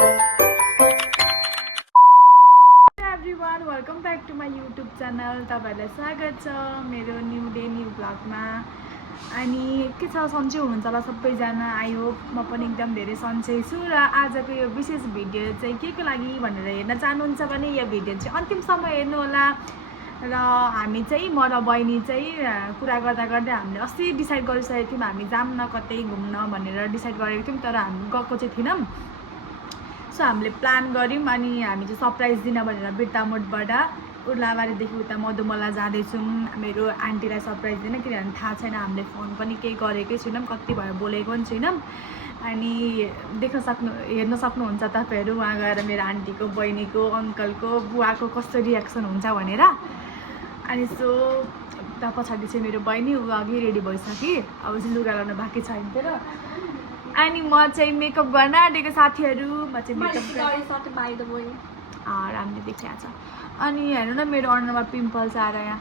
Everyone welcome back to my YouTube channel. तपाईँहरूलाई स्वागत छ मेरो न्यू डे न्यू ब्लगमा। अनि के छ, सन्चै हुनुहुन्छ होला सबैजना। आई होप म पनि एकदम धेरै सन्चै छु। र आजको यो विशेष भिडियो चाहिँ के को लागि भनेर हेर्न चाहनुहुन्छ भने यो भिडियो चाहिँ अन्तिमसम्म हेर्नु होला। र हामी चाहिँ म र बहिनी चाहिँ कुरा गर्दा गर्दै हामीले अस्ति डिसाइड गरिसकेको थियौँ हामी जाऊँ न कतै घुम्न भनेर डिसाइड गरेको थियौँ, तर हामी गएको चाहिँ थिएनौँ। सो हामीले प्लान गऱ्यौँ अनि हामी चाहिँ सरप्राइज दिन भनेर बिर्तामोडबाट उर्लाबारीदेखि उता मधुमला जाँदैछौँ मेरो आन्टीलाई सरप्राइज दिन, किनभने थाहा छैन, हामीले फोन पनि केही गरेकै छैनौँ, कति भयो बोलेको पनि छैनौँ। अनि हेर्न सक्नुहुन्छ तपाईँहरू वहाँ गएर मेरो आन्टीको, बहिनीको, अङ्कलको, बुवाको कस्तो रियाक्सन हुन्छ भनेर। अनि सो उता पछाडि चाहिँ मेरो बहिनी ऊ अघि रेडी भइसक्यो, अब चाहिँ लुगा लाउनु बाँकी छ तर। अनि म चाहिँ मेकअप गर्न आँटेको साथीहरू, म चाहिँ मेकअप राम्ररी देखिरहेको छ। अनि हेर्नु न मेरो अनुहारमा पिम्पल्स आएर यहाँ।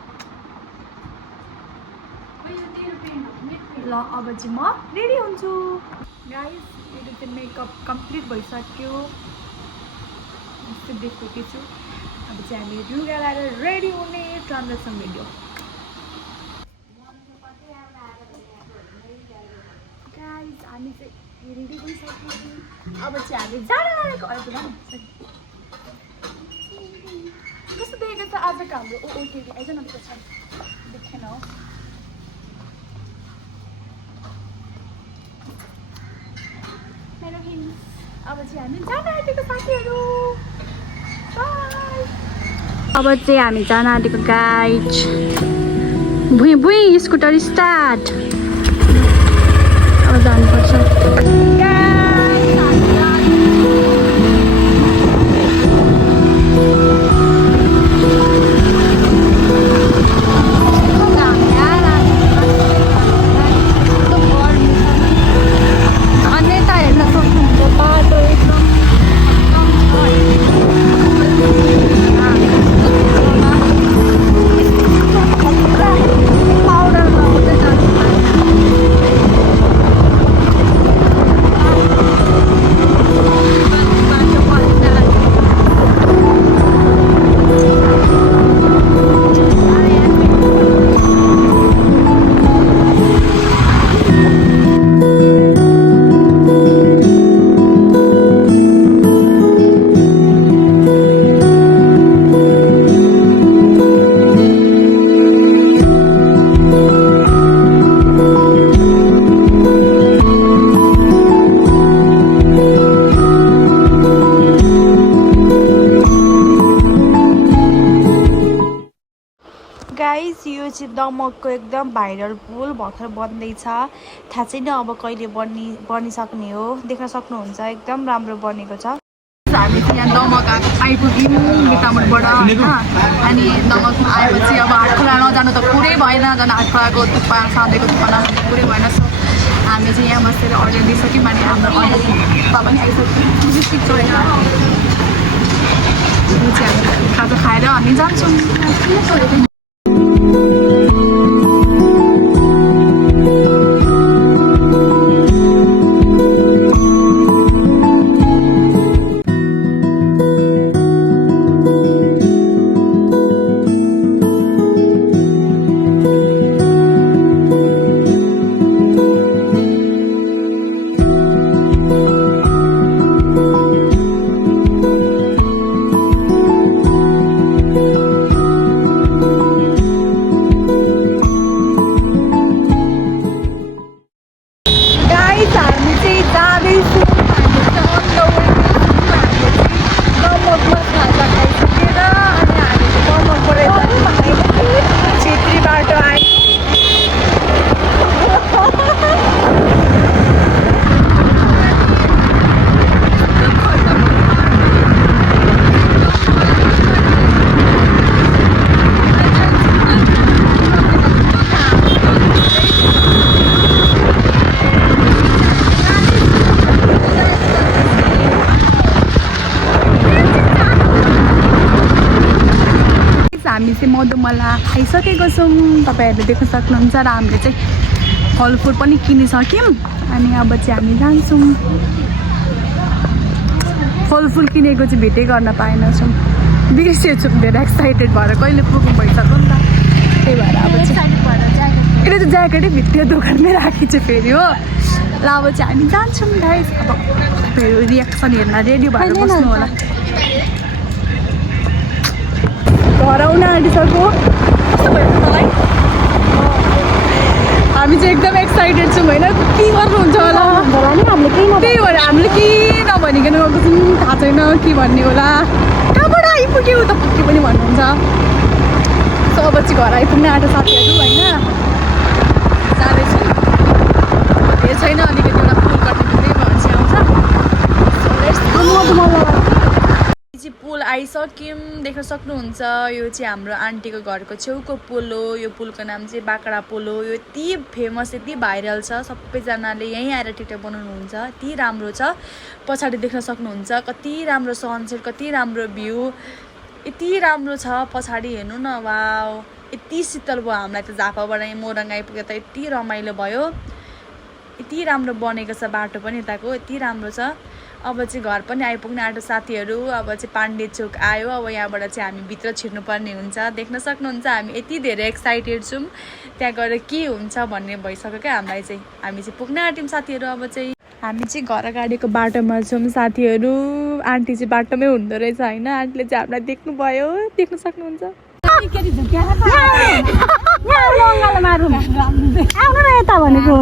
ल अब चाहिँ म रेडी हुन्छु गाइस। मेरो चाहिँ मेकअप कम्प्लिट भइसक्यो, यस्तो देखेको छु। अब चाहिँ हामी लुगा लगाएर रेडी हुने ट्रान्जेक्सन भिडियो। गाइस हामी चाहिँ रेडी भइसक्यो, अब चाहिँ हामी जान लागेको। कस्तो देखेको छ आजको हाम्रो ओटिभी? आइज न पछाडि देखेन हो। मेरो हिन्स अब चाहिँ हामी जान आँटेको साथीहरू। बाई। अब चाहिँ हामी जान आँटेको गाइज। भुइँ भुइँ स्कुटर स्टार्ट। अब जानुपर्छ। गाइस यो चाहिँ दमकको एकदम भाइरल पुल भर्खर बन्दैछ, थाहा छैन अब कहिले बनिसक्ने हो। देख्न सक्नुहुन्छ एकदम राम्रो बनेको छ। हामी चाहिँ यहाँ दमक आइपुग्यौँ बिर्तामोडबाट होइन। अनि दमकमा आएपछि अब हाटखोला नजानु त पुरै भएन, झन् हाटखोलाको थुक्पा सधैँको थुक्पा नखानु पुरै भएन। सो हामी चाहिँ यहाँ बसेर अर्डर दिइसक्यौँ अनि हाम्रो अर्डर थुक्पा पनि आइसक्यो। चाहिँ हामी खाजा खाएर हामी जान्छौँ। हामी चाहिँ मधुमला खाइसकेको छौँ, तपाईँहरूले देख्न सक्नुहुन्छ। र हामीले चाहिँ फलफुल पनि किनिसक्यौँ अनि अब चाहिँ हामी जान्छौँ। फलफुल किनेको चाहिँ भेटै गर्न पाएनछौँ बिर्सेछौँ धेरै एक्साइटेड भएर कहिले पुग्नु भइसक्यो नि त त्यही भएर अब चाहिँ यसले त ज्याकेटै भित्रै दोकानमै राखिन्छ फेरि हो ल अब चाहिँ हामी जान्छौँ गाइस अब फेरि रियाक्सन हेर्न रेडी भएर बस्नु होला घर आउन आँटिसक्यो कस्तो भयो मलाई हामी चाहिँ एकदम एक्साइटेड छौँ होइन के गर्नुहुन्छ होला त्यही भएर हामीले केही नभनिकन गएको छौँ थाहा छैन के भन्ने होला कहाँबाट आइपुग्यो त के पनि भन्नुहुन्छ सो अब चाहिँ घर आइपुग्न आँटा साथीहरू होइन जाँदैछु धेरै छैन अलिकति एउटा पुल कट्ने मान्छे आउँछ चाहिँ पुल आइसक्यौँ देख्न सक्नुहुन्छ यो चाहिँ हाम्रो आन्टीको घरको छेउको पुल हो यो पुलको नाम चाहिँ बाकडा पुल हो यो यति फेमस यति भाइरल छ सबैजनाले यहीँ आएर टिकटक बनाउनुहुन्छ यति राम्रो छ पछाडि देख्न सक्नुहुन्छ कति राम्रो सनसेट कति राम्रो भ्यू यति राम्रो छ पछाडि हेर्नु न वाउ यति शीतल भयो हामीलाई त झापाबाट मोरङ आइपुग्यो त यति रमाइलो भयो यति राम्रो बनेको छ बाटो पनि यताको यति राम्रो छ अब चाहिँ घर पनि आइपुग्ने आँटो साथीहरू अब चाहिँ पाण्डे चोक आयो अब यहाँबाट चाहिँ हामी भित्र छिर्नुपर्ने हुन्छ देख्न सक्नुहुन्छ हामी यति धेरै एक्साइटेड छौँ त्यहाँ गएर के हुन्छ भन्ने भइसक्यो क्या हामीलाई चाहिँ हामी चाहिँ पुग्न आँट्यौँ साथीहरू अब चाहिँ हामी चाहिँ घर अगाडिको बाटोमा छौँ साथीहरू आन्टी चाहिँ बाटोमै हुँदो रहेछ होइन आन्टीले चाहिँ हामीलाई देख्नुभयो देख्न सक्नुहुन्छ आउनु न यता भनेको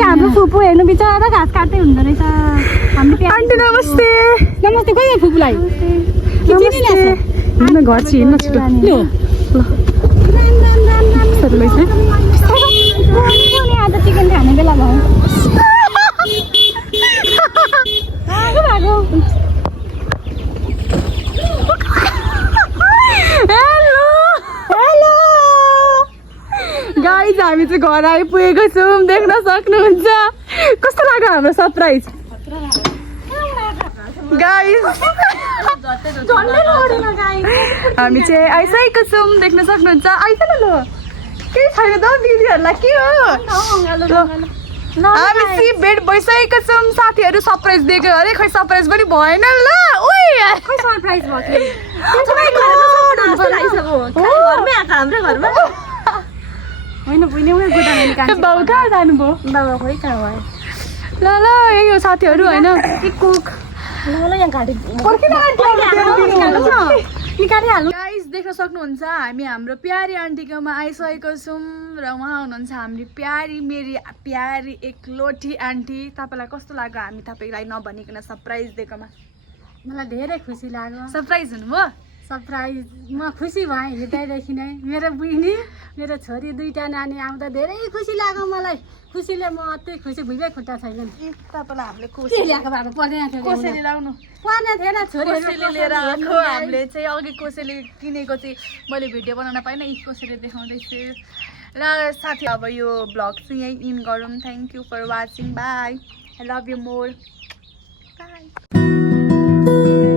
हाम्रो फुपू हेर्नु बिचरा घाँस काट्दै हुँदो रहेछ आन्टी नमस्ते नमस्ते खोइ फुपूलाई घर चाहिँ हिँड्न छिटो आज चिकन खाने बेला भयो गाइज हामी चाहिँ घर आइपुगेको छौँ देख्न सक्नुहुन्छ कस्तो लाग्यो हाम्रो सरप्राइज गाइज हामी चाहिँ आइसकेको छौँ देख्न सक्नुहुन्छ आइस न ल केही छैन त दिदीहरूलाई के हो हामी चाहिँ भेट भइसकेको छौँ साथीहरू सरप्राइज दिएको अरे खै सरप्राइज पनि भएन ल खै सरप्राइज भयो होइन बाबु कहाँ जानुभयो बाबा खोइ कहाँ भयो ल ल यही हो साथीहरू होइन गाइस देख्न सक्नुहुन्छ हामी हाम्रो प्यारी आन्टीकोमा आइसकेको छौँ र उहाँ हुनुहुन्छ हाम्रो प्यारी मेरी प्यारी एकलोटी आन्टी तपाईँलाई कस्तो लाग्यो हामी तपाईँलाई नभनिकन सरप्राइज दिएकोमा मलाई धेरै खुसी लाग्यो सरप्राइज हुनुभयो सरप्राइज म खुसी भएँ हृदयदेखि नै मेरो बुढी मेरो छोरी दुईटा नानी आउँदा धेरै खुसी लाग्यो मलाई खुसीले म अति खुसी भुइँमै खुट्टा छैन तपाईँलाई हामीले के ल्याएको भएको पर्दैन थियो कोसेली लाउनु पर्ने थिएन कोसेली लिएर आएको हामीले चाहिँ अघि कोसेली किनेको चाहिँ मैले भिडियो बनाउन पाइनँ यी कोसेली देखाउँदैछु र साथी अब यो भ्लग चाहिँ यहीँ इन गरौँ thank you for watching bye I love you more by